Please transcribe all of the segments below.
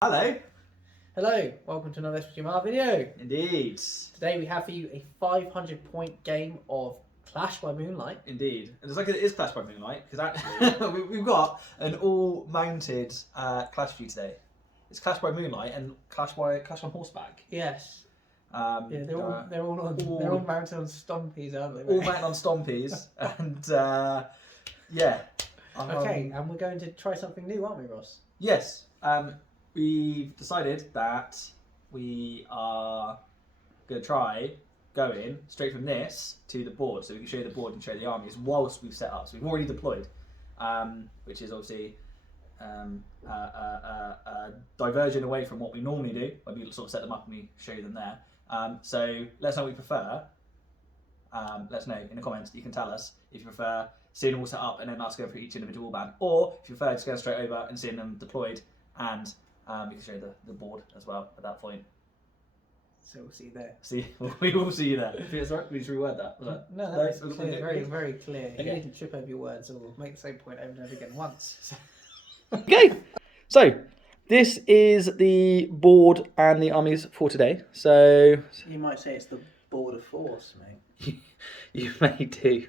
Hello. Hello, welcome to another SPGMR video. Indeed. Today we have for you a 500-point game of Clash by Moonlight. Indeed. And it's like it is Clash by Moonlight, because actually we've got an all-mounted Clash for you today. It's Clash by Moonlight and Clash on horseback. Yes. Yeah, they're all mounted on stompies, aren't they? All mounted on stompies, and yeah. Okay, and we're going to try something new, aren't we, Ross? Yes. We've decided that we are going to try going straight from this to the board, so we can show you the board and show you the armies whilst we've set up. So we've already deployed, which is obviously a diversion away from what we normally do when we sort of set them up and we show you them there. So let us know what you prefer. Let us know in the comments. You can tell us if you prefer seeing them all set up and then us go for each individual band, or if you prefer just going straight over and seeing them deployed, and we can show you the board as well at that point. So we'll see you there. We will see you there. Sorry, we just reword that. Was that? No, that's clear, very, very clear. Okay. You need to trip over your words or make the same point over and over again once. Okay, so this is the board and the armies for today. So You might say it's the board of force, mate. you may do,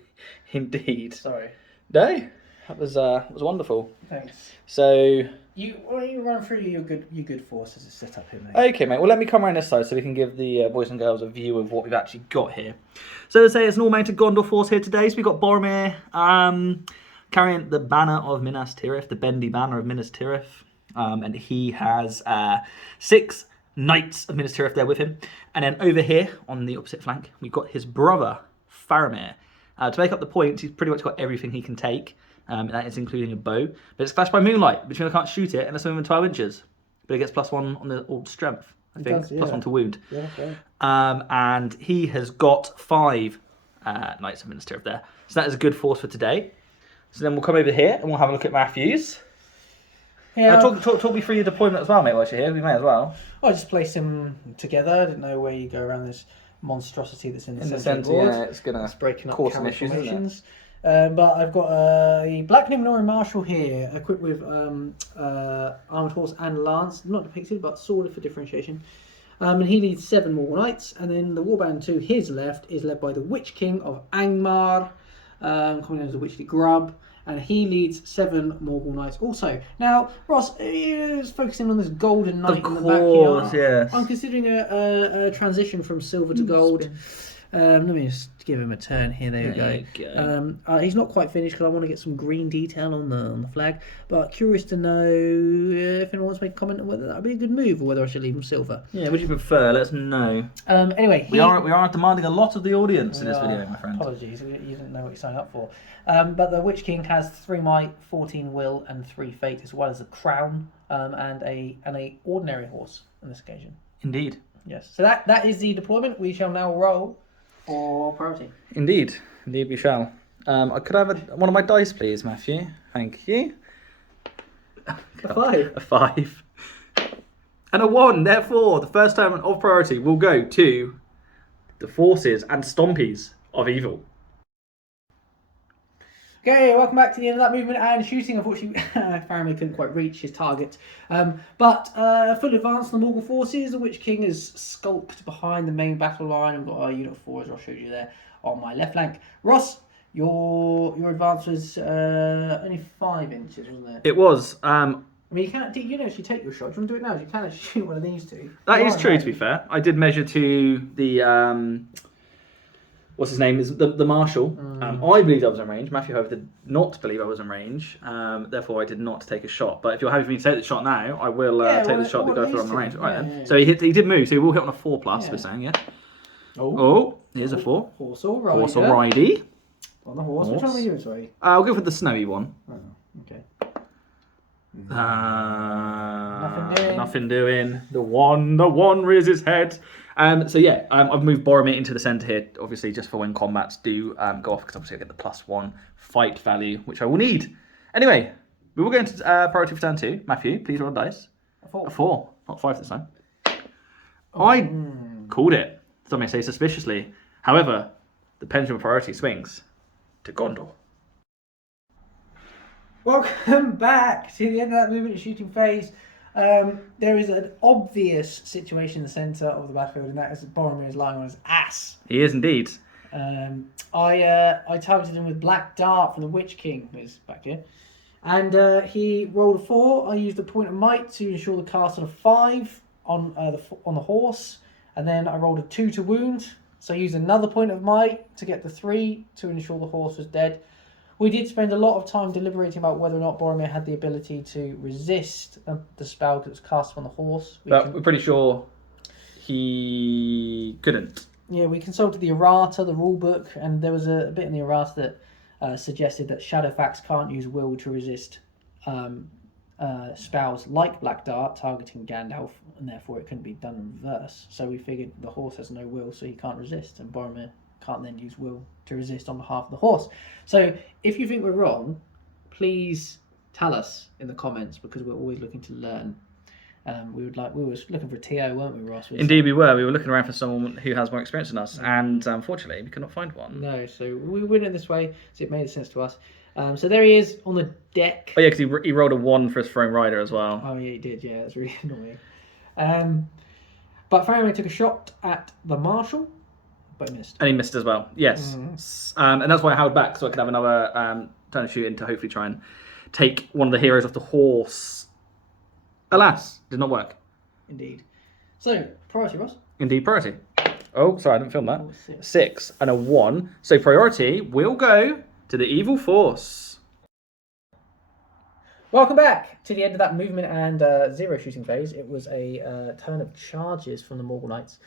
indeed. Sorry. No, that was wonderful. Thanks. So You run through your good force as it's set up here, mate. okay, mate. Well, let me come around this side so we can give the boys and girls a view of what we've actually got here. So let's say it's an all-mounted Gondor force here today. So we've got Boromir carrying the banner of Minas Tirith, the bendy banner of Minas Tirith, and he has 6 knights of Minas Tirith there with him. And then over here on the opposite flank, we've got his brother Faramir. To make up the points, he's pretty much got everything he can take. That is including a bow. But it's Clash by Moonlight, which means I can't shoot it unless I'm within 12 inches. But it gets +1 on the strength, I think. Does, yeah. +1 to wound. Yeah, okay. And he has got 5 Knights of Minas Tirith there. So that is a good force for today. So then we'll come over here and we'll have a look at Matthew's. Yeah. Talk me through your deployment as well, mate, whilst you're here. We may as well. I just placed them together. I didn't know where you go around this monstrosity that's in the centre yeah, board. it's going It's breaking to up cause some camera issues, isn't it? formations. But I've got a Black Numenorean Marshal here, equipped with armoured horse and lance, not depicted, but sword for differentiation. And he leads 7 Morgul Knights, and then the warband to his left is led by the Witch King of Angmar, commonly known as the Witchly Grub, and he leads 7 Morgul Knights also. Now, Ross is focusing on this golden knight in the backyard. Yes. I'm considering a transition from silver to gold. Let me just give him a turn here. There you go. He's not quite finished because I want to get some green detail on the flag. But curious to know if anyone wants to make a comment on whether that would be a good move or whether I should leave him silver. Yeah, would you prefer? Let us know. Anyway, We are demanding a lot of the audience in this video, my friend. Apologies, you didn't know what you signed up for. But the Witch King has 3 might, 14 will, and 3 fate, as well as a crown and a ordinary horse on this occasion. Indeed. Yes. So that is the deployment. We shall now roll for priority. Indeed we shall. I could have one of my dice, please, Matthew. Thank you. A 5. A 5. And a 1. Therefore, the first time of priority will go to the forces and stompies of evil. Okay, welcome back to the end of that movement and shooting. Unfortunately, Faramir couldn't quite reach his target. But full advance on the Morgul forces. The Witch King is skulked behind the main battle line. We've got our unit 4, as I showed you there, on my left flank. Ross, your advance was only 5 inches, wasn't it? It was. I mean, you can't. You know, if you take your shot, do you want to do it now? You can shoot one of these two. That is true, to be fair. I did measure to the what's his name? Is the Marshal. I believed I was in range. Matthew, however, did not believe I was in range. Therefore, I did not take a shot. But if you're happy for me to take the shot now, I will take the shot to go through on the range. Right then. So he did move. So he will hit on a 4+. We're saying, yeah. Oh, here's a 4. Horse or rider. Horse or ridey. On the horse. Which one are you doing? Sorry. I'll go for the snowy one. Oh, okay. Nothing doing. The one rears his head. So yeah, I've moved Boromir into the centre here, obviously just for when combats do go off, because obviously I get the +1 fight value, which I will need. Anyway, we will go into priority for turn 2. Matthew, please roll dice. A 4, not 5 this time. I called it, some may say suspiciously. However, the pendulum of priority swings to Gondor. Welcome back to the end of that movement shooting phase. There is an obvious situation in the centre of the battlefield, and that is that Boromir is lying on his ass. He is indeed. I targeted him with Black Dart from the Witch King, who's back here. And he rolled a 4. I used a point of might to ensure the cast on a 5 on the horse. And then I rolled a 2 to wound. So I used another point of might to get the 3 to ensure the horse was dead. We did spend a lot of time deliberating about whether or not Boromir had the ability to resist the spell that was cast on the horse. We're pretty sure he couldn't. Yeah, we consulted the errata, the rule book, and there was a bit in the errata that suggested that Shadowfax can't use will to resist spells like Black Dart targeting Gandalf, and therefore it couldn't be done in reverse. So we figured the horse has no will, so he can't resist, and Boromir can't then use will to resist on behalf of the horse. So if you think we're wrong, please tell us in the comments, because we're always looking to learn. We were looking for a TO, weren't we, Ross? Indeed, we were. We were looking around for someone who has more experience than us, and unfortunately, we could not find one. No, so we went in this way, so it made sense to us. So there he is on the deck. Oh yeah, because he rolled a 1 for his thrown rider as well. Oh yeah, he did. Yeah, that's really annoying. But Faramir took a shot at the marshal, but he missed. And he missed as well. Yes, and that's why I held back so I could have another turn of shooting to hopefully try and take one of the heroes off the horse. Alas, did not work. Indeed. So priority, Ross. Indeed, priority. Oh, sorry, I didn't film that. Oh, 6 and a 1. So priority will go to the evil force. Welcome back to the end of that movement and 0 shooting phase. It was a turn of charges from the Morgul Knights.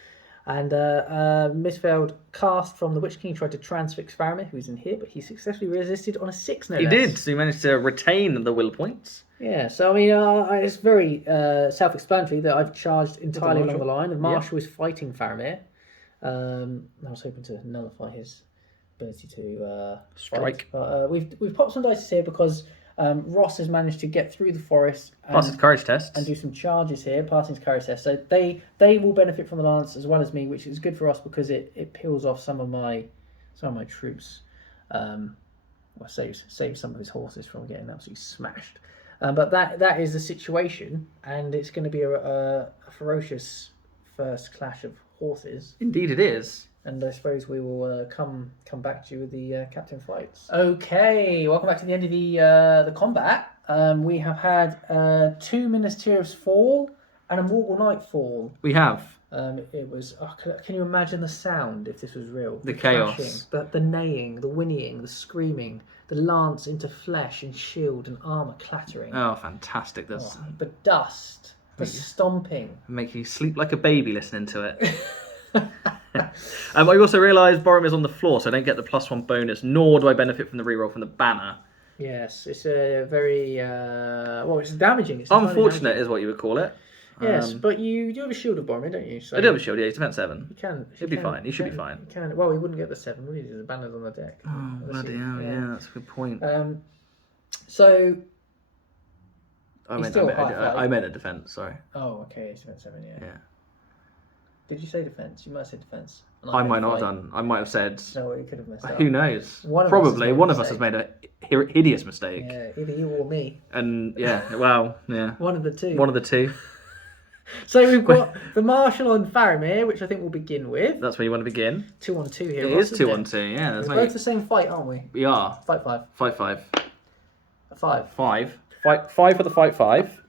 And misfailed cast from the Witch King tried to transfix Faramir, who's in here, but he successfully resisted on a 6 no He less. did, so he managed to retain the will points. Yeah, so I mean, it's very self-explanatory that I've charged entirely along the line. The Marshal is fighting Faramir. I was hoping to nullify his ability to strike. But we've popped some dice here because Ross has managed to get through the forest Pass his courage test. and do some charges here, passing his courage test. So they will benefit from the lance as well as me, which is good for us because it peels off some of my troops. Saves some of his horses from getting absolutely smashed. But that is the situation, and it's going to be a ferocious first clash of horses. Indeed, it is. And I suppose we will come back to you with the captain fights. Okay, welcome back to the end of the combat. We have had 2 Ministerials fall and a Morgul Knight fall. We have. It was. Can you imagine the sound if this was real? The chaos. Clashing, the neighing, the whinnying, the screaming, the lance into flesh and shield and armour clattering. Oh, fantastic. The dust, the stomping. Make you sleep like a baby listening to it. I also realised Boromir's on the floor, so I don't get the +1 bonus, nor do I benefit from the reroll from the banner. Yes, it's a very it's damaging. It's unfortunate damaging. Is what you would call it. Yes, but you do have a shield of Boromir, don't you? So I do have a shield, yeah, he's defense 7. You can. He'll be fine. He should be fine. You can. Well, he wouldn't get the 7, would he? The banner's on the deck. Oh, bloody hell, yeah, that's a good point. So... I meant a defense, sorry. Oh, okay, he's defense 7, yeah. Yeah. Did you say defense? You might have said defense. I might not have done. I might have said... No, you could have messed up. Who knows? Probably one of us has made a hideous mistake. Yeah, either you or me. And, yeah, well, yeah. One of the two. One of the two. So we've got the Marshal on Faramir, which I think we'll begin with. That's where you want to begin. 2 on 2 here. It is 2 on 2, yeah. We're both the same fight, aren't we? We are. Fight 5. Fight 5. 5. 5. Fight 5 for the fight 5.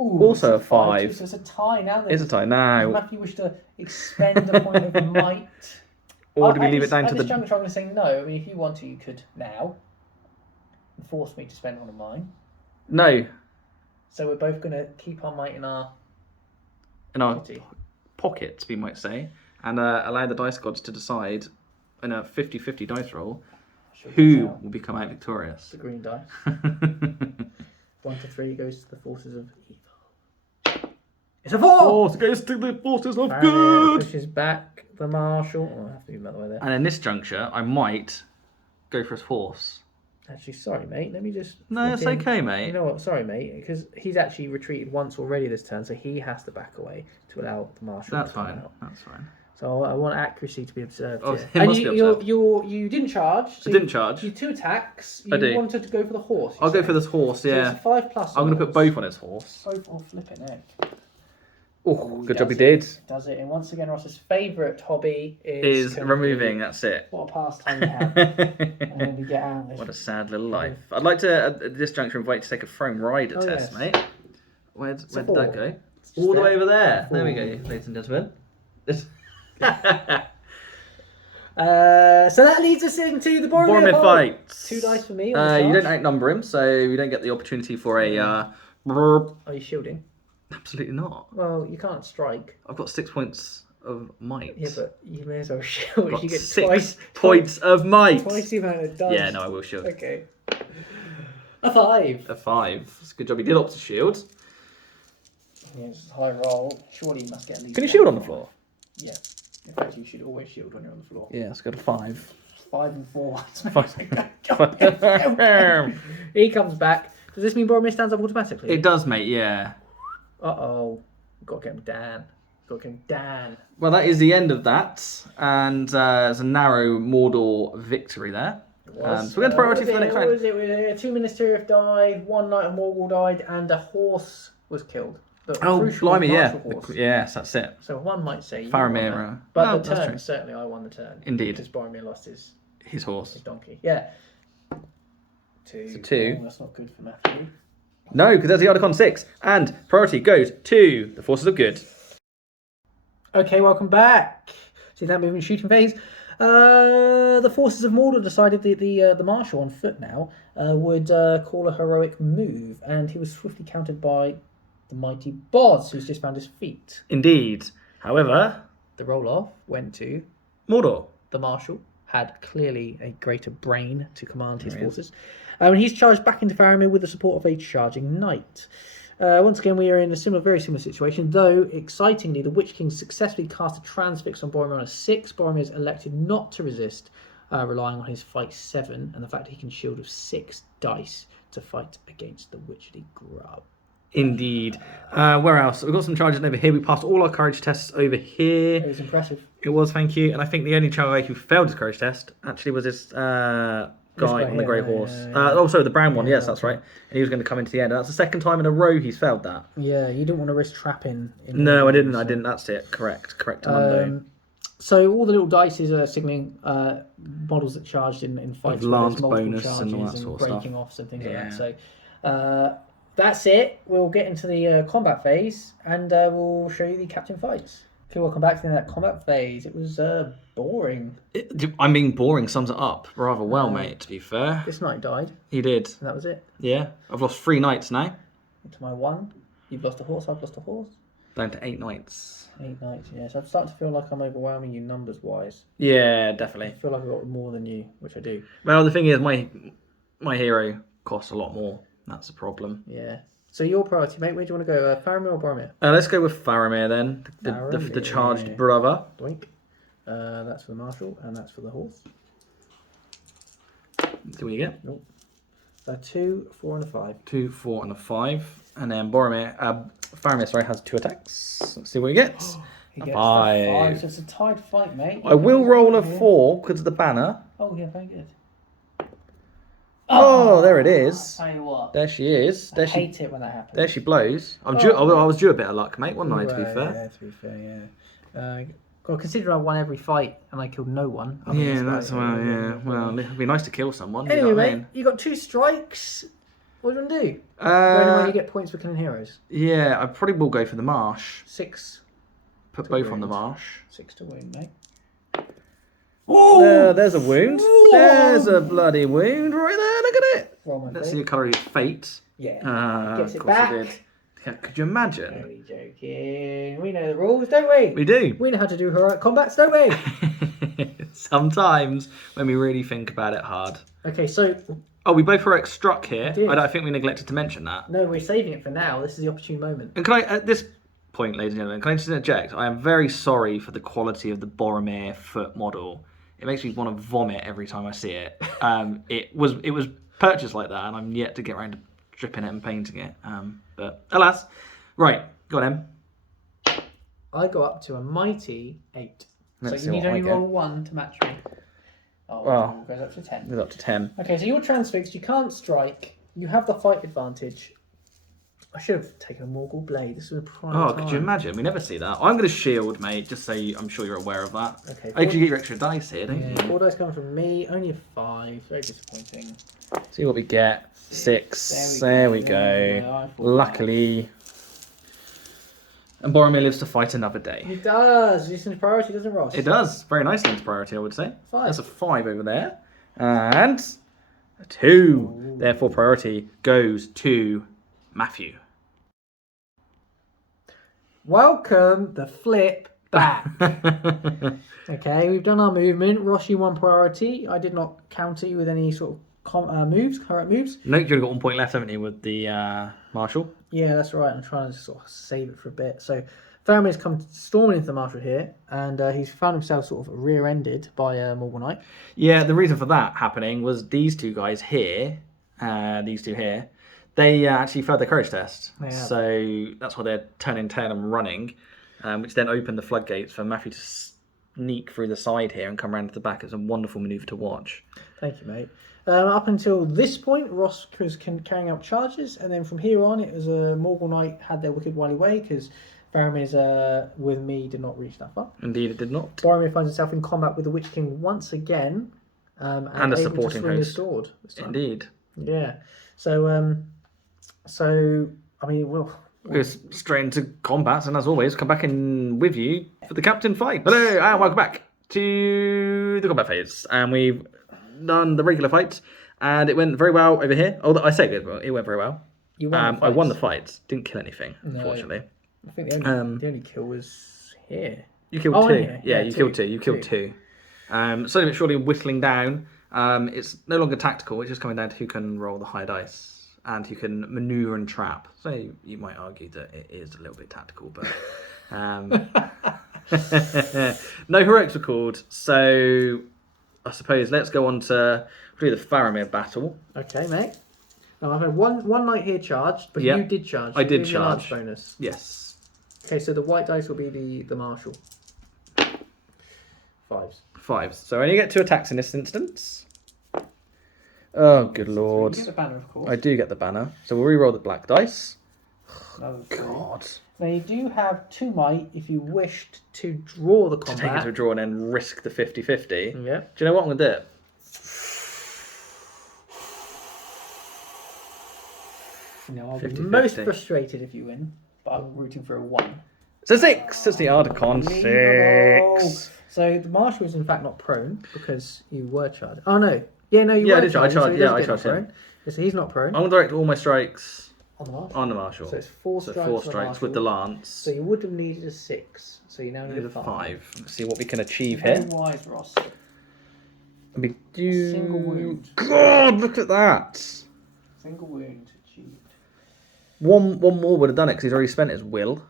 Ooh, also a 5. So it's a tie now. It's a tie now. If you wish to expend a point of might. Or do we leave it down to the... At this juncture, I'm going to say no. I mean, if you want to, you could now. And force me to spend one of mine. No. So we're both going to keep our might in our... pockets, we might say. And allow the dice gods to decide in a 50-50 dice roll who will become out victorious. The green dice. 1 to 3 goes to the forces of evil. It's a 4! Force goes to the forces of good! Pushes back the Marshal. Oh, I have to be another way there. And in this juncture, I might go for his horse. Actually, sorry, mate. Let me just... No, it's okay, mate. You know what? Sorry, mate. Because he's actually retreated once already this turn, so he has to back away to allow the Marshal That's to come fine. out. That's fine. So I want accuracy to be observed. Oh, here. it must be observed. You didn't charge. So I didn't charge. You 2 attacks. I You do. wanted to go for the horse. I'll go for this horse, So yeah. it's a 5+. I'm going to put both on his horse. Both or flipping heck. Oh, good job he did. Does it. And once again, Ross's favourite hobby Is removing, that's it. What a pastime you have. And to get out of this. What a sad little life. I'd like to, at this juncture, invite you to take a throne rider test, mate. Where did that go? All the way over there. There we go, ladies and gentlemen. So that leads us into the Boromir fight. 2 dice for me. You don't outnumber him, so you don't get the opportunity for a. Are you shielding? Absolutely not. Well, you can't strike. I've got 6 points of might. Yeah, but you may as well shield. Got You get 6 points of might. Twice the amount of dice. Yeah, no, I will shield. Okay. A 5. A 5. It's a good job he did opt to shield. Yeah, it's a high roll. Surely you must get at least. Can you shield on the floor? Yeah. In fact, you should always shield when you're on the floor. Yeah, it's got a 5. 5 and 4. 5. He comes back. Does this mean Boromir stands up automatically? It does, mate, yeah. Uh-oh. Got to get him down. Got to get him down. Well, that is the end of that. And it's a narrow Mordor victory there. So we're going to priority for the next round. What was it? 2 Minister died, 1 Knight of Morgul died, and a horse was killed. Oh, blimey, yeah. Horse. Yes, that's it. So one might say you Faramir. won that. But Oh, the that's turn, true. certainly I won the turn. Indeed. Because Boromir lost his Horse. donkey. Yeah. 2. So 2. Oh, that's not good for Matthew. No, because there's the Articon 6. And priority goes to the Forces of Good. Okay, welcome back. See that moving shooting phase. The forces of Mordor decided the marshal on foot now would call a heroic move, and he was swiftly countered by the mighty Boz, who's just found his feet. Indeed. However, The roll-off went to Mordor. the marshal, had clearly a greater brain to command his forces. And he's charged back into Faramir with the support of a charging knight. Once again, we are in a very similar situation, though, excitingly, the Witch King successfully cast a transfix on Boromir on a 6. Boromir is elected not to resist, relying on his fight 7, and the fact that he can shield with 6 dice to fight against the witchetty grub. Indeed. Where else? We've got some charges over here. We passed all our courage tests over here. It was impressive. It was, thank you. And I think the only Chauvet who failed his courage test actually was this guy on the grey horse. Sorry, the brown one. Yes, that's right. And he was going to come into the end. And that's the second time in a row he's failed that. Yeah, you didn't want to risk trapping. No, I didn't. That's it. Correct, Armando. So all the little dice are signalling models that charged in fights. Lance where there's multiple bonus charges and all that sort of stuff. breaking offs and things like that. So that's it. We'll get into the combat phase, and we'll show you the captain fights. Okay, welcome back to that combat phase. It was boring. Boring sums it up rather well, mate, to be fair. This knight died. He did. And that was it. Yeah. I've lost 3 knights now. To my 1. You've lost a horse, I've lost a horse. Down to 8 knights. 8 knights, yes. I'm starting to feel like I'm overwhelming you numbers-wise. Yeah, definitely. I feel like I've got more than you, which I do. Well, the thing is, my hero costs a lot more. That's the problem. Yeah. So your priority, mate, where do you want to go? Faramir or Boromir? Let's go with Faramir then. The charged brother. Doink. That's for the marshal, and that's for the horse. See what you get. Nope. 2, 4, and a 5. 2, 4, and a 5. And then Faramir, has 2 attacks. Let's see what he gets. He gets 5. So it's a tied fight, mate. I will roll a 4 because of the banner. Oh, yeah, very good. Oh, there it is. I'll tell you what. There she is. I hate it when that happens. There she blows. I was due a bit of luck, mate, wasn't I, to be fair? Yeah, to be fair, yeah. Well, considering I won every fight and I killed no one. Well, it'd be nice to kill someone. Anyway, you know what I mate, mean? you got 2 strikes. What do you want to do? Bearing in mind you get points for killing heroes. Yeah, I probably will go for the marsh. 6. Put both on the marsh. 6 to wound, mate. There's a wound. There's a bloody wound right there. Look at it. Well, Let's see your colour of fate. Yeah. Gets it of course back. it did. Yeah, could you imagine? Only joking. We know the rules, don't we? We do. We know how to do heroic combats, don't we? Sometimes when we really think about it hard. Okay, so... Oh, we both heroic struck here. Did. I think we neglected to mention that. No, we're saving it for now. This is the opportune moment. And can I, at this point, ladies and gentlemen, can I just interject? I am very sorry for the quality of the Boromir foot model. It makes me want to vomit every time I see it. It was purchased like that, and I'm yet to get around to stripping it and painting it. But alas, right, got him. I go up to a mighty 8. Let's so see you need what I only get. roll 1 to match me. Oh, Well, goes up to 10. It's up to 10. Okay, so you're transfixed. You can't strike. You have the fight advantage. I should have taken a Morgul Blade. This was a prime Oh, time. could you imagine? We never see that. I'm going to shield, mate, just so I'm sure you're aware of that. Okay. Oh, you get your extra dice here, don't Yeah, you? 4 dice coming from me. Only a 5. Very disappointing. See what we get. 6. There we go. Luckily. And Boromir lives to fight another day. He does. It's in priority, doesn't Ross? It does. Very nicely into priority, I would say. 5. That's a 5 over there. And a 2. Ooh. Therefore, priority goes to Matthew. Welcome the flip back. Okay, we've done our movement. Ross, you won priority. I did not counter you with any sort of current moves. Note you've only got 1 point left, haven't you, with the Marshal? Yeah, that's right. I'm trying to sort of save it for a bit. So Faramir's come storming into the Marshal here, and he's found himself sort of rear-ended by Morgul Knight. Yeah, the reason for that happening was these two guys here, these two here, they actually failed their courage test. Yeah. So that's why they're turning tail and running, which then opened the floodgates for Matthew to sneak through the side here and come around to the back. It's a wonderful manoeuvre to watch. Thank you, mate. Up until this point, Ross was carrying out charges, and then from here on, it was Morgul Knight had their wicked wily way because Faramir's with me did not reach that far. Indeed, it did not. Boromir finds himself in combat with the Witch King once again, and a able supporting to swing his host. sword this time. Indeed. Yeah. So, I mean, well, We're straight into combats, and as always, come back in with you for the captain fight. Hello, and welcome back to the combat phase. And we've done the regular fight, and it went very well over here. Although I say it went very well. you won the I won the fights. fight. Didn't kill anything, No. unfortunately. I think the only kill was here. You killed Oh, two. yeah. Yeah, Yeah, you two. killed two. You killed two. Slowly but surely whittling down. It's no longer tactical. It's just coming down to who can roll the high dice and who can maneuver and trap. So you might argue that it is a little bit tactical, but no heroics were called. So I suppose let's go on to do the Faramir battle. Okay, mate. Now I've had one knight here charged, but Yeah. you did charge. I did Give you a large charge. bonus. Yes. Okay, so the white dice will be the Marshal. 5s. 5. So I only get 2 attacks in this instance. Oh, good lord. You get the banner, of course. I do get the banner. So we'll re-roll the black dice. Another 3. God. Now you do have 2 might if you wished to draw the To take it combat. to a draw and then risk the 50-50. Yeah. Do you know what? I'm going to do it. No, I'll be 50-50. most frustrated if you win, but I'm rooting for a 1. So 6. It's the Ardacon. 6. So the Marshal is in fact not prone because you were charged. Oh no. Yeah, no, you Yeah, I were did charge. charged. I charged him. Prone. Yeah, so he's not prone. I'm going to direct all my strikes On the Marshal. on the Marshal. So it's 4 So strikes. 4 on the strikes with the Marshal. lance. So you would have needed a 6. So you now need Need a a 5. 5. Let's see what we can achieve Very here. wise, Ross. We do... Single wound. God, look at that. Single wound achieved. One more would have done it because he's already spent his will.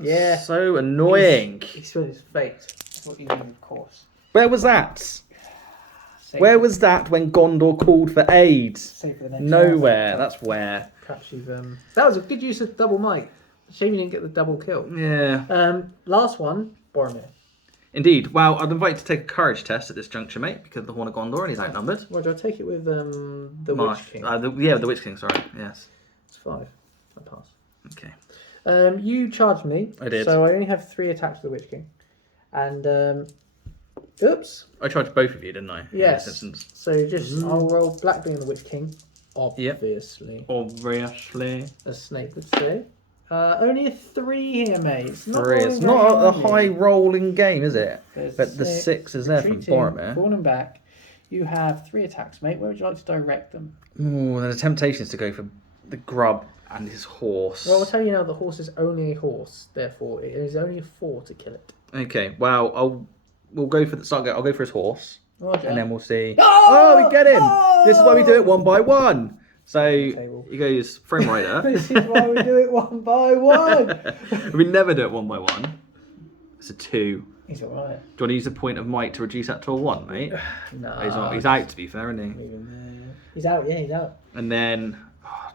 Yeah. So annoying. He spent his fate. That's what you mean, of course. Where was that? Save Where it- was that when Gondor called for aid? save for the next Nowhere. round. That's where. Perhaps you've that was a good use of double might. Shame you didn't get the double kill. Yeah. Last one, Boromir. Indeed. Well, I'd invite you to take a courage test at this juncture, mate, because of the Horn of Gondor and he's outnumbered. Roger, I'll take it with the Marsh. Witch King. The Witch King, sorry. Yes. It's 5. I pass. Okay. You charged me. I did. So I only have 3 attacks with the Witch King. And oops. I charged both of you, didn't I? Yes. In this instance. So just I'll roll black being the Witch King. Obviously. Obviously. As Snape would say. Only a 3 here, mate. It's not 3. It's rolling not very a highly. high rolling game, is it? There's But the 6 is there from retreating, Boromir. falling back. You have 3 attacks, mate. Where would you like to direct them? Ooh, the temptation is to go for the grub and his horse. Well, I'll tell you now, the horse is only a horse. Therefore, it is only a 4 to kill it. Okay, well, we'll go for I'll go for his horse, Roger. and then we'll see. Oh! Oh, we get him! Oh! This is why we do it 1 by 1. So Table. he goes Frame Rider. This is why we do it 1 by 1. We never do it 1 by 1. It's a 2. He's alright. Do you want to use a point of might to reduce that to a 1, mate? No. He's out, to be fair, isn't he? Even there. He's out, yeah, he's out. And then,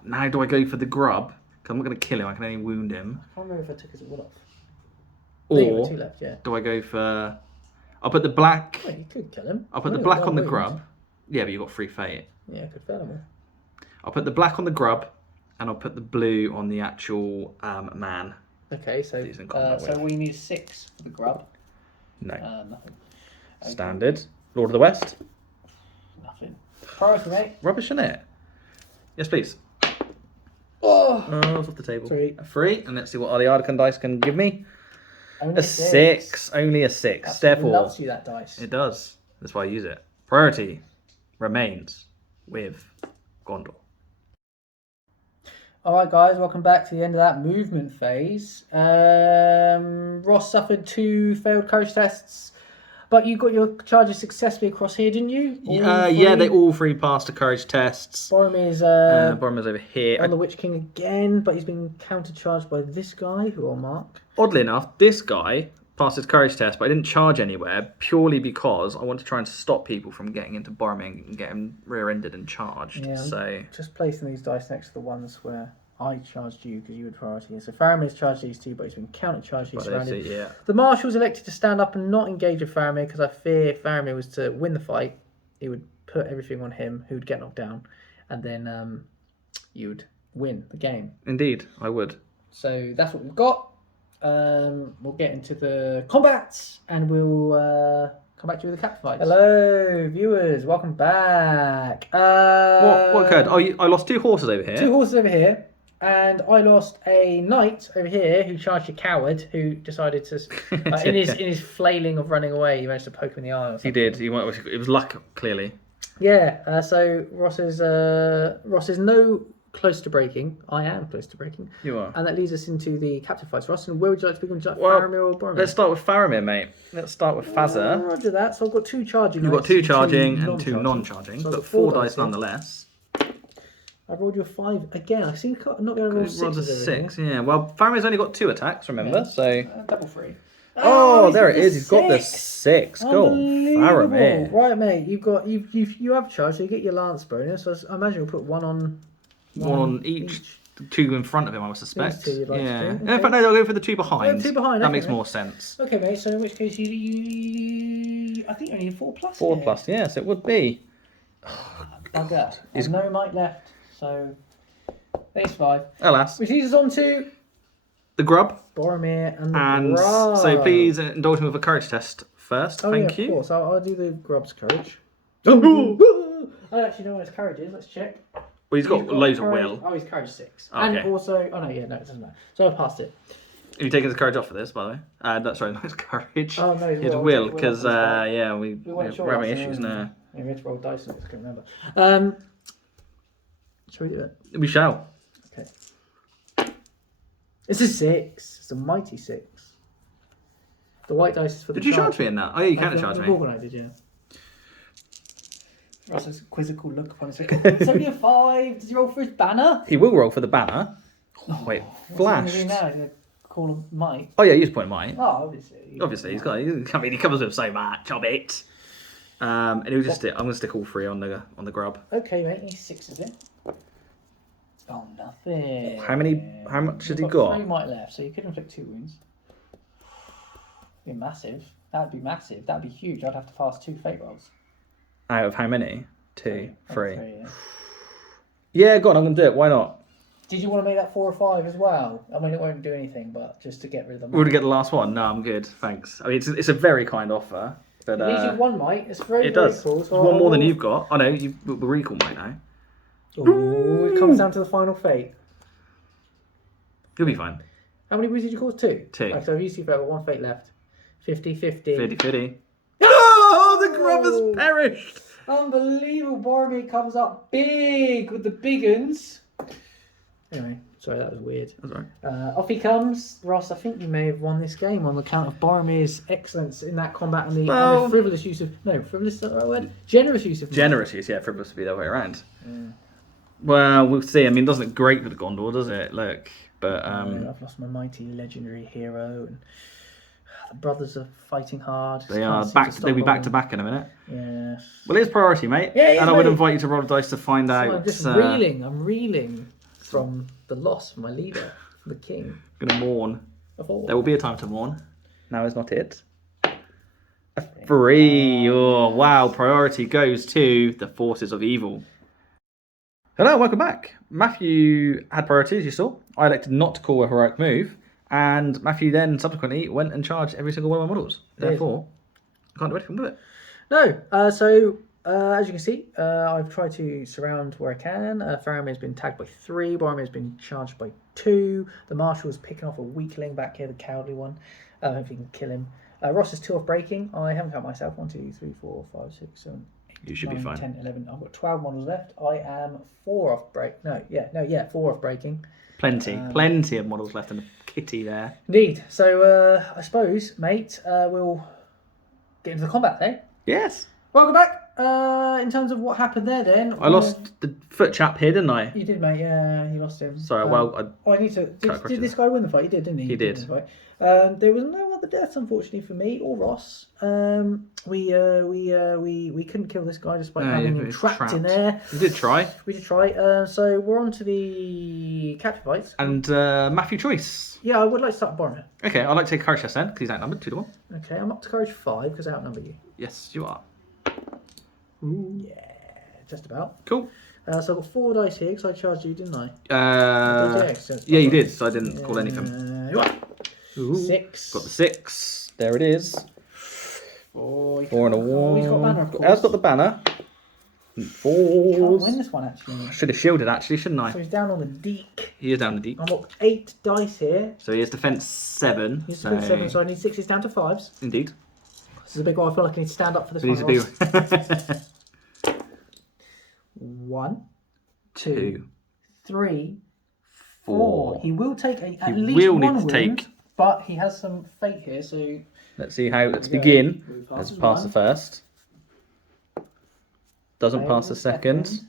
now do I go for the grub? Because I'm not going to kill him, I can only wound him. I can't remember if I took his wood off. Or 2 left, yeah. do I go for... I'll put the black... Well, you could kill him. I'll put the Only black got on the one wound. grub. Yeah, but you've got 3 fate. Yeah, I could fail him all. I'll put the black on the grub, and I'll put the blue on the actual man. Okay, so He's in combat with. we need 6 for the grub. No. Nothing. Okay. Standard. Lord of the West. Nothing. Priority, mate. Rubbish, isn't it? Yes, please. Oh! Oh, it's off the table. 3. A 3, and let's see what the Arcane dice can give me. Only A 6. Only a 6. Absolutely Therefore, loves you, that dice. it does. That's why I use it. Priority remains with Gondor. Alright guys, welcome back to the end of that movement phase. Ross suffered 2 failed courage tests, but you got your charges successfully across here, didn't you? Yeah, they all 3 passed the courage tests. Boromir's Boromir's over here. on the Witch King again, but he's been countercharged by this guy, who I'll mark. Oddly enough, this guy passed his courage test, but I didn't charge anywhere purely because I want to try and stop people from getting into Boromir and getting rear-ended and charged. Yeah, So just placing these dice next to the ones where I charged you because you had priority. So Faramir's charged these 2, but he's been counter-charged. He's surrounded. yeah. The Marshals elected to stand up and not engage with Faramir because I fear if Faramir was to win the fight, he would put everything on him, who would get knocked down, and then you would win the game. Indeed, I would. So that's what we've got. We'll get into the combats and we'll come back to you with the captain fights. Hello, viewers. Welcome back. What occurred? Oh, I lost 2 horses over here. 2 horses over here. And I lost a knight over here who charged a coward who decided to, in his flailing of running away, he managed to poke him in the eye or something. He did. It was luck, clearly. Yeah. So Ross is no close to breaking. I am close to breaking. You are. And that leads us into the captain fights. Ross, and where would you like to begin? Well, Faramir or Boromir? Let's start with Faramir, mate. Let's start with Fazza. Roger that. So I've got 2 charging. You've got 2 charging and 2 non-charging. non-charging, So I've but got 4 4 dice here. nonetheless. I've rolled you a 5 again. I seem not going to roll Rolled a 6. 6, yeah. Well, Faramir's only got 2 attacks, remember? Yeah. So. Double 3. Oh, there it got is. the He's got the 6. Go on, Faramir. Right, mate. You have charged, so you get your lance bonus. So I imagine we'll put 1 on. One on each. 2 in front of him, I would suspect. These 2 you'd like to Yeah. do, In okay. fact, no, they'll go for the 2 behind. Oh, 2 behind, That okay, makes mate. more sense. Okay, mate. So in which case I think you only need 4 plus. 4 here. plus, yes, it would be. Bugger. There's no might left, so base 5. Alas. Which leads us on to The grub. Boromir and the And grub. so please indulge me with a courage test first. Thank yeah, you. Of course, I'll do the grub's courage. I don't actually know what his courage is. Let's check. Well, he's got loads of courage. will. Oh, he's courage 6. Okay. And also, no, it doesn't matter. So I passed it. Have you taken his courage off for this, by the way? That's sorry, not his courage. Oh, no, his will. will, Will because off this one. yeah, We we're weren't sure having last issues time. now. Yeah, we had to roll dice and I just can't remember. Shall we do it? We shall. Okay. It's a 6. It's a mighty 6. The white dice is for the Did you charge me in that? Oh yeah, you can charge me. I did, yeah. Russell's quizzical look upon his face. It's only a 5. Does he roll for his banner? He will roll for the banner. Oh, wait, What's flashed. he gonna do now? He's going to call him Mike. Oh yeah, use point mine. Oh, obviously. Obviously, he's got. I mean, he covers with so much of it. And he'll just stick. I'm gonna stick all 3 on the grub. Okay, mate. He's 6 of it. Oh, nothing. How much has he You've got? 3 might left, so you could inflict 2 wounds. Be massive. That'd be massive. That'd be huge. I'd have to pass 2 fate rolls. Out of how many? 2, 3. Yeah. Yeah, go on. I'm gonna do it. Why not? Did you want to make that 4 or 5 as well? I mean, it won't do anything, but just to get rid of them. We're gonna get the last one. No, I'm good. Thanks. I mean, it's a very kind offer, but It leaves you 1 might. It's very, it very does. cool. It's 1 more than you've got. Oh no, you the recall might now. Ooh, it comes down to the final fate. You'll be fine. How many wounds did you cause? 2? 2. Right, so I've used 2 fate, but 1 fate left. 50-50. 50-50. Oh, the grub has perished. Unbelievable. Boromir comes up big with the big uns. Anyway, sorry, that was weird. That's all right. Off he comes. Ross, I think you may have won this game on account of Boromir's excellence in that combat and the frivolous use of... No, frivolous is that the right word? Generous use of... Generous use, yeah, frivolous would be the other way around. Yeah. Well, we'll see. I mean, it doesn't look great with Gondor, does it? Look, but... I've lost my mighty legendary hero and... The brothers are fighting hard. They are back. They'll be back to back in a minute. Yeah. Well, it's priority, mate. Yeah, it is, and I would mate. invite you to roll the dice to find So out. I'm just reeling. I'm reeling from the loss of my leader, from the king. Gonna mourn. Of all. There will be a time to mourn. Now is not it. A 3. Oh, wow. Priority goes to the forces of evil. Hello, welcome back. Matthew had priority, as you saw. I elected not to call a heroic move. And Matthew then subsequently went and charged every single one of my models. Therefore, I can't do anything with it. No. So as you can see, I've tried to surround where I can. Faramir's been tagged by 3. Boromir's been charged by 2. The Marshal's picking off a weakling back here, the cowardly one. Hopefully you can kill him. Ross is 2 off breaking. I haven't counted myself. 1, 2, 3, 4, 5, 6, 7, 8, You should 9, be fine. 10, 11. I've got 12 models left. I am 4 off break. 4 off breaking. Plenty of models left in the kitty there. Indeed. So I suppose, mate, we'll get into the combat, eh? Yes. Welcome back. In terms of what happened there, then I lost the foot chap here, didn't I? You did, mate. Yeah, you lost him. Sorry. I need to. Did this guy win the fight? He did, didn't he? He did. There was no other deaths, unfortunately, for me or Ross. We couldn't kill this guy despite having him trapped in there. We did try. We did try. So we're on to the capture fights. And Matthew Choice. Yeah, I would like to start with Boromir. Okay, I'd like to take a courage test then, because he's outnumbered 2 to 1. Okay, I'm up to courage 5 because I outnumber you. Yes, you are. Ooh. Yeah, just about. Cool. So I've got 4 dice here because I charged you, didn't I? Yeah, you did, so I didn't call anything. You are. Ooh. 6. Got the 6. There it is. 4. 4 and a 1. He's got banner, of course. Has got the banner. Can't 4. win this one, actually. Should have shielded, actually, shouldn't I? So he's down on the deek. He is down the deep. I'm up 8 dice here. So he has defense 7. He's defense 7, so I need 6s down to 5s. Indeed. This is a big one. I feel like I need to stand up for this But he's a one. big 1, 2, 2, 3, 4. 4. He will take at He least will one need to wound, take. but he has some fate here, so... Let's see how. Let's There we begin. go. Let's Passes pass one. the first. Doesn't pass the second.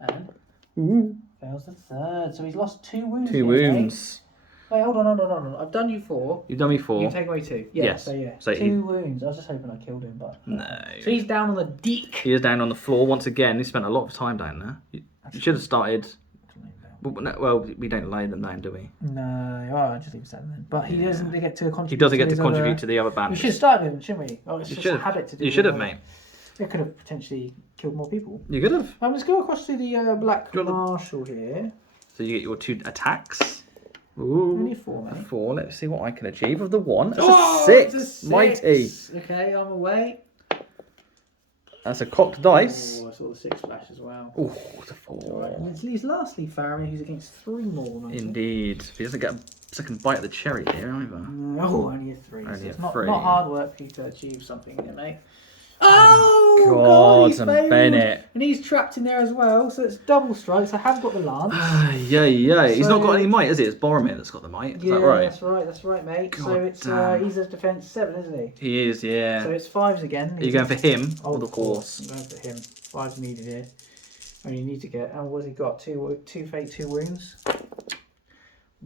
And Ooh. fails the third. So he's lost 2 wounds. 2 here, wounds. mate. Wait, hold on. I've done you 4. You've done me 4. You take away 2. Yeah, Yes. So yeah, So 2 wounds. I was just hoping I killed him, but No. So he's down on the deek. He is down on the floor once again. He spent a lot of time down there. You should have started. Well, we don't lay them down, do we? No, I just leave that then. But he doesn't get to contribute. He doesn't get to his contribute other... to the other We banners. should have started with him, shouldn't we? Oh, it's You just should a have. habit to do. You should have, mate. It could have potentially killed more people. You could have. Let's go across to the Black Do you want Marshal here. So you get your 2 attacks. Ooh. Only 4, mate. 4. Let's see what I can achieve with the 1. That's Oh, a 6. it's a 6. Mighty. Okay, I'm away. That's a cocked dice. Oh, I saw the 6 flash as well. Oh, it's a Right, 4. and it leaves lastly Faramir, who's against 3 more. Maybe. Indeed. He doesn't get a second bite of the cherry here either. Oh, only a 3. Only So it's a not 3. hard work for you to achieve something here, mate. Oh, God, he's and failed. Bennett. And he's trapped in there as well, so it's double strikes. I have got the lance. Yeah. He's not got So- any might, is it? It's Boromir that's got the might. Is Yeah, that right? that's right, mate. So God it's damn. he's a defense 7, isn't he? He is, yeah. So it's 5s again. Are you going for him Oh, or the of course. horse? I'm going for him. 5's needed here. And you need to get. And what's he got? 2 fate, 2 wounds.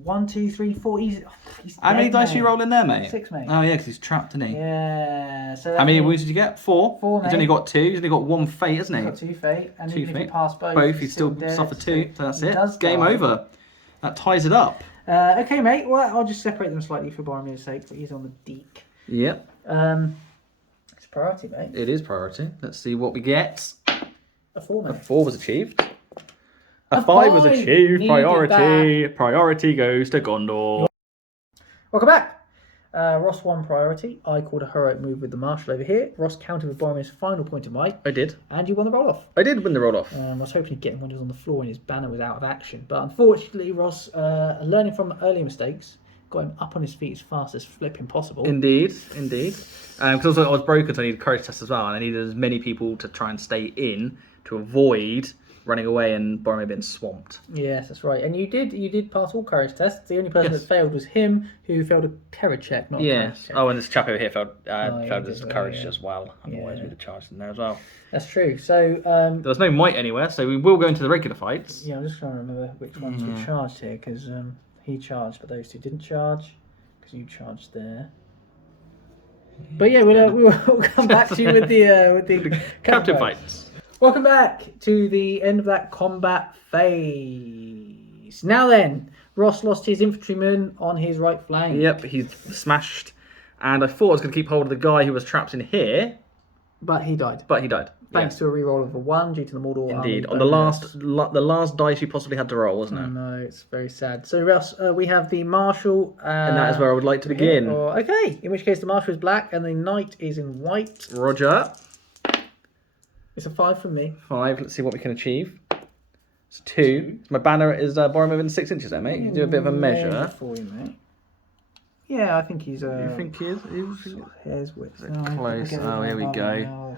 1, 2, 3, 4. He's How many dead, dice mate. you rolling there, mate? 6, mate. Oh, yeah, because he's trapped, isn't he? Yeah. So How many wounds did you get? 4? 4, He's mate. only got 2. He's only got 1 fate, hasn't He's he? got 2 fate, and 2 even if fate. you pass both, Both, he's still dead, suffered 2. So that's he it. does Game die. over. That ties it up. Okay, mate. Well, I'll just separate them slightly for Boromir's sake, but he's on the deek. Yep, It's priority, mate. it is priority. Let's see what we get. A 4, A mate. 4 was achieved. A A 5 was 5 achieved. needed Priority. Priority goes to Gondor. Welcome back. Ross won priority. I called a heroic move with the Marshal over here. Ross countered with Boromir's final point of might, I did. and you won the roll-off. I did win the roll off. I was hoping he'd get him when he was on the floor and his banner was out of action. But unfortunately, Ross, learning from earlier mistakes, got him up on his feet as fast as flipping possible. Indeed. Because I was broken, so I needed a courage test as well, and I needed as many people to try and stay in to avoid running away and Boromir being swamped. Yes, that's right. And you did pass all courage tests. The only person Yes. that failed was him, who failed a terror check, not a courage Yes. check. Oh, and this chap over here failed yeah, his he did, courage yeah. as well. Otherwise, Yeah. we'd have charged in there as well. That's true. So, There was no might anywhere, so we will go into the regular fights. yeah, I'm just trying to remember which ones were charged here, because he charged, but those 2 didn't charge, because you charged there. But yeah, we'll come back to you with the Captain fights. Welcome back to the end of that combat phase. Now then, Ross lost his infantryman on his right flank. Yep, he's smashed, And I thought I was going to keep hold of the guy who was trapped in here. But he died. Thanks to a reroll of a 1 due to the Mordor Indeed. army On bonus. the last dice you possibly had to roll, wasn't it? No, it's very sad. So Russ, we have the Marshal. And that is where I would like to begin. Okay, in which case the Marshal is black and the Knight is in white. Roger. It's a 5 from me. 5. Let's see what we can achieve. It's 2. My banner is Boromir within 6 inches there, mate. You do a bit of a measure. For you, mate. Yeah, I think he's... You think he is? Hair's width. Close. Oh, here we go.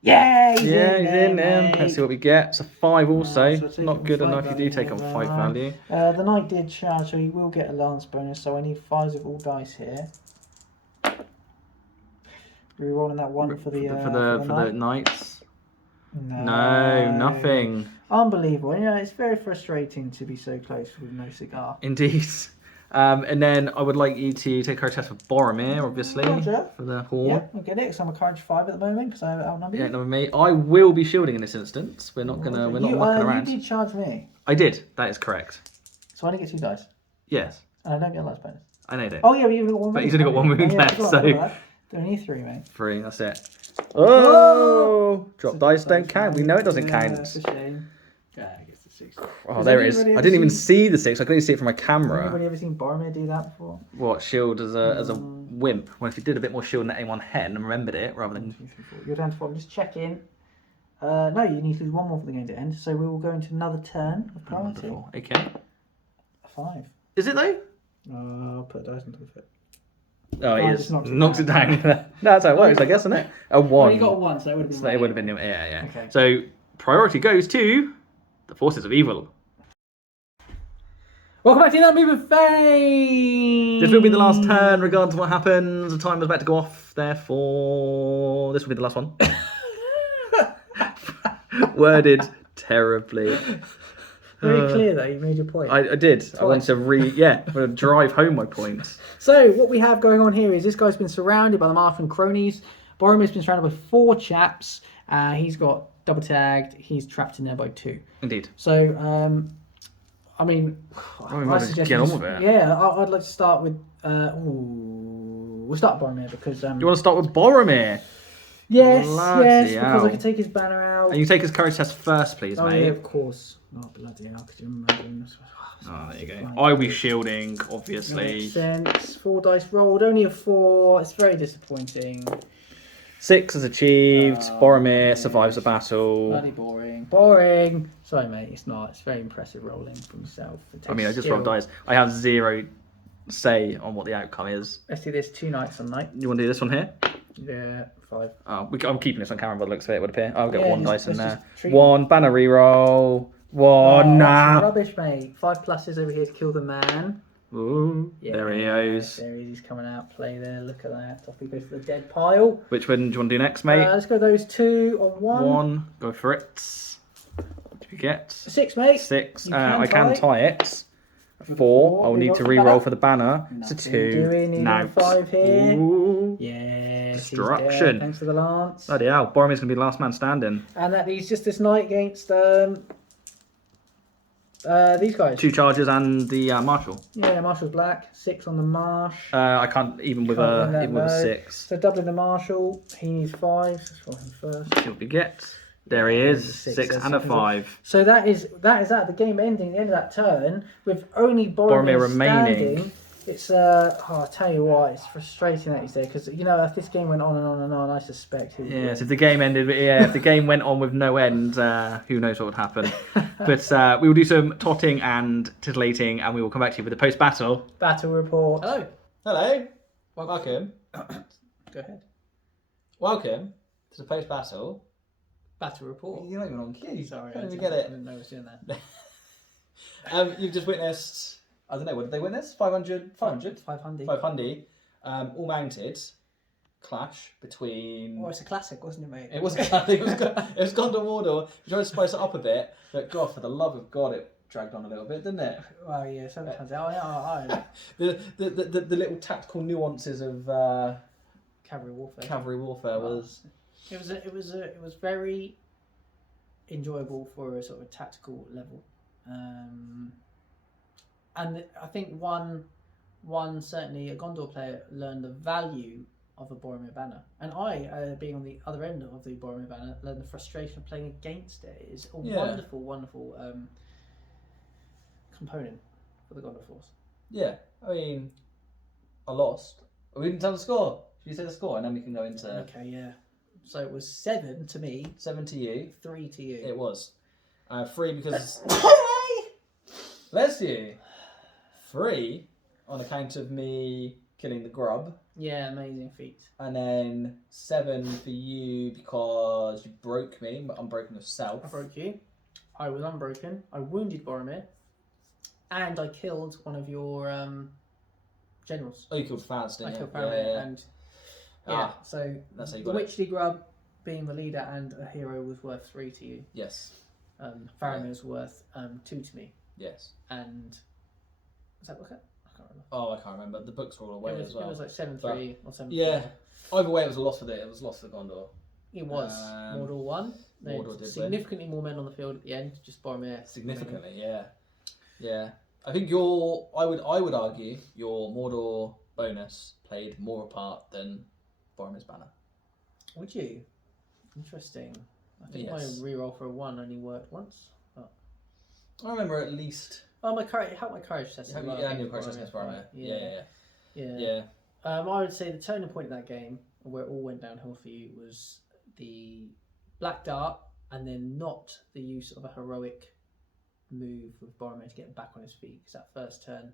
Yeah, he's in there. mate. Let's see what we get. It's a 5 also. So Not good enough. You do take on 5 value. The Knight did charge, so he will get a lance bonus. So I need 5s of all dice here. Rerolling that 1 for the Knights. No, nothing. Unbelievable. It's very frustrating to be so close with no cigar. Indeed. And then I would like you to take our test for Boromir, obviously, Roger. for the Horde. Yeah, I'll get it, because I'm a courage 5 at the moment, because I outnumber you. Yeah, no, mate. I will be shielding in this instance. We're not mucking around. You did charge me. I did. That is correct. So I only get 2 dice. Yes. And I don't get a last bonus. I know you don't. Oh, yeah, but you've got 1 But he's only got 1 wound left, so... There only 3, mate. 3, that's it. Oh! Drop dice don't count. We know it doesn't count. That's a shame. Yeah, I guess the 6. Oh, there it is. I didn't even see the 6. I could only see it from my Has camera. anybody ever seen Boromir do that before? What, shield as a wimp? Well, if you did a bit more shield and aim on head and remembered it rather than... 1, 2, 3, 4. You're down to 4. I'm just checking. No, you need to lose 1 more for the game to end. So we will go into another turn of priority. Wonderful. Okay. A 5. Is it though? I'll put a dice into the foot. Oh, it is. Just Knocks it down. No, that's how it works, I guess, isn't it? A 1. Well, you got a 1, so it would have been. So it would have been, yeah. Okay. So priority goes to the forces of evil. Welcome back to That Movement Fame! This will be the last turn, regardless of what happens. The timer is about to go off, therefore this will be the last one. Worded terribly. Very clear though, you made your point. I did. I wanted to drive home my points. So what we have going on here is this guy's been surrounded by the Marth and cronies. Boromir's been surrounded by 4 chaps. He's got double tagged. He's trapped in there by 2. Indeed. So I mean, we might as well get on with it. Yeah, I'd like to start with. We'll start Boromir because. You want to start with Boromir? Yes, Bloody because hell. I can take his banner out. And you take his courage test first, please, mate. Yeah, of course. Oh, bloody hell, could you imagine? Oh, there you go. I will be shielding, obviously. Makes sense. 4 dice rolled, only a 4. It's very disappointing. 6 is achieved. Boromir survives the battle. Bloody boring. Boring. Sorry, mate, it's not. It's very impressive rolling from yourself. I mean, I just rolled dice. I have 0 say on what the outcome is. Let's do this 2 nights on night. You want to do this one here? Yeah, 5. Oh, I'm keeping this on camera by the looks of it, would appear. I'll get Yeah, 1 dice in let's there. just treat 1, banner reroll. 1, that's rubbish, mate. 5 pluses over here to kill the man. Ooh, Yeah, there he goes. There he is. He's coming out. Play there. Look at that. Off he goes for the dead pile. Which one do you want to do next, mate? Let's go those 2 on 1. 1, go for it. What did you get? 6, mate. 6. You I can tie it. 4. I'll need to re-roll for the banner. It's a 2. Now 5 here. Ooh. Yes. Destruction. Thanks for the lance. Bloody hell. Boromir's going to be the last man standing. And that leaves just this knight against these guys. 2 charges and the Marshal. Yeah, Marshal's black. 6 on the Marsh. I can't even with a 6. So doubling the Marshal. He needs 5. Let's roll him first. See what we get. There he is. 6 and a 5. So that is that. The game ending, the end of that turn, with only Boromir remaining. Standing. It's I'll tell you what, it's frustrating that he's there because if this game went on and on and on, I suspect he would. Yes, if the game ended, if the game went on with no end, who knows what would happen. But we will do some totting and titillating, and we will come back to you with the post-battle battle report. Hello. Welcome. Go ahead. Welcome to the post-battle Battle report. You're not even on cue. Sorry, I I didn't get it. didn't know I was doing that. You've just witnessed. I don't know. What did they witness? 500. 500. 500. All mounted. Clash between. Oh, it's a classic, wasn't it, mate? It was. It was Gondor Mordor. We tried to spice it up a bit, but God, for the love of God, it dragged on a little bit, didn't it? Well, yeah. Sometimes. Oh. The little tactical nuances of Cavalry warfare. Cavalry warfare was. It was very enjoyable for a sort of tactical level, and I think one one, certainly a Gondor player learned the value of a Boromir banner, and I, being on the other end of the Boromir banner, learned the frustration of playing against it. It's a wonderful, wonderful component for the Gondor Force. Yeah, I mean, I lost. We can tell the score. Should you say the score, and then we can go into... Okay, yeah. So it was 7 to me. 7 to you. 3 to you. It was. 3 because... Bless you. 3 on account of me killing the grub. Yeah, amazing feat. And then 7 for you because you broke me, but unbroken yourself. I broke you. I was unbroken. I wounded Boromir. And I killed one of your generals. Oh, you killed Faz, didn't you? I killed Faramir, and so that's how you the got it. Witchley Grub being the leader and a hero was worth 3 to you. Yes. Faramir was worth 2 to me. Yes. And was that what? I can't remember. Oh, I can't remember. The books were all away as well. It was like 7-3 or 7-4. Yeah. Either way, it was a loss for it. It was a loss for Gondor. It was. Mordor won. Mordor did significantly more men on the field at the end. Just Boromir. Significantly, yeah. Yeah. I think I would argue your Mordor bonus played more a part than Boromir's banner. Would you? Interesting. I think Yes. my reroll for a 1 only worked once. But... I remember at least. Oh, my courage! Help my courage test. Yeah, and your courage test against Boromir. Yeah. I would say the turning point of that game, where it all went downhill for you, was the Black Dart, and then not the use of a heroic move with Boromir to get him back on his feet. Because that first turn.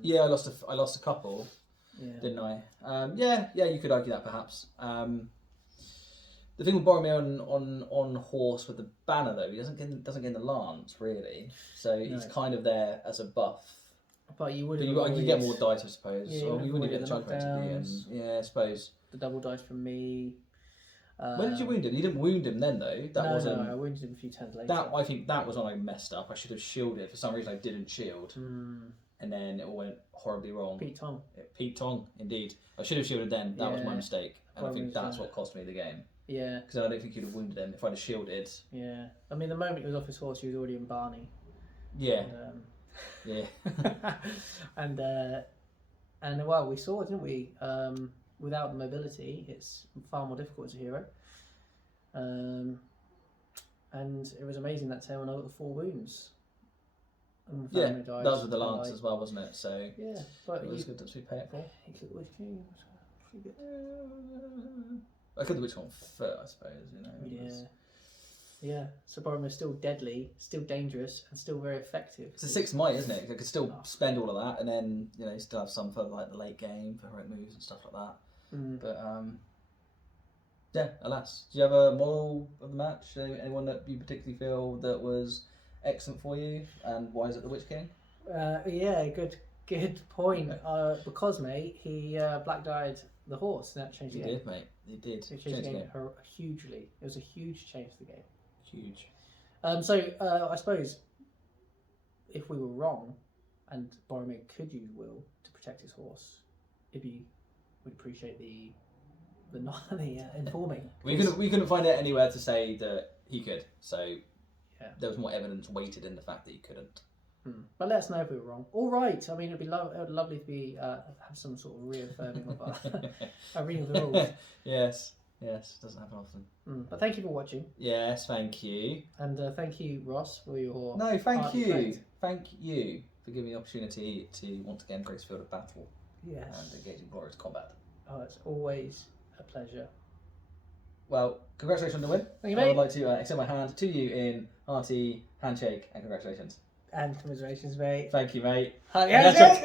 Yeah, I lost a couple, didn't I? Yeah, you could argue that perhaps. The thing with Boromir on horse with the banner though, he doesn't get the lance really, so he's kind of there as a buff. But you would. You get more dice, I suppose. Yeah, or you wouldn't get the the chunk knockdowns. Yeah, I suppose. The double dice from me. When did you wound him? You didn't wound him then though. That wasn't. No, I wounded him a few turns later. I think that was when I messed up. I should have shielded. For some reason, I didn't shield, and then it all went horribly wrong. Pete Tong. Pete Tong, indeed. I should have shielded then. That was my mistake, and I think that's what cost me the game. Yeah. Because I don't think you'd have wounded him if I'd have shielded. Yeah. I mean, the moment he was off his horse, he was already in Barney. Yeah. And, and well, we saw, didn't we? Without the mobility, it's far more difficult as a hero. And it was amazing that turn when I got the 4 wounds. And that died, was with the lance as well, wasn't it? So yeah, but it was good that we pay it for. He killed the Witch King. Pretty good. I could have which one first, I suppose. You know. Yeah. So Boromir's still deadly, still dangerous, and still very effective. It's a 6 might, isn't it? I could still spend all of that, and then still have some for like the late game for heroic moves and stuff like that. But yeah, alas. Do you have a moral of the match? Anyone that you particularly feel that was excellent for you, and why is it the Witch King? Yeah, good point. Because mate, he black dyed the horse, and that changed the game. He did, mate. He did. It changed the game hugely. It was a huge change to the game. Huge. So I suppose if we were wrong, and Boromir could use will to protect his horse, we'd appreciate the informing. We couldn't find it anywhere to say that he could. So there was more evidence weighted in the fact that he couldn't. But let us know if we were wrong. All right. I mean, it'd be lovely to be have some sort of reaffirming of our reading of the rules. Yes. Yes, doesn't happen often. But thank you for watching. Yes, thank you. And thank you, Ross, for your... No, thank you. Thank you for giving me the opportunity to once again grace the field of battle. Yes. And engage in glorious combat. Oh, it's always a pleasure. Well, congratulations on the win. Thank you, mate. I would like to extend my hand to you in hearty handshake and congratulations. And commiserations, mate. Thank you, mate. Handshake!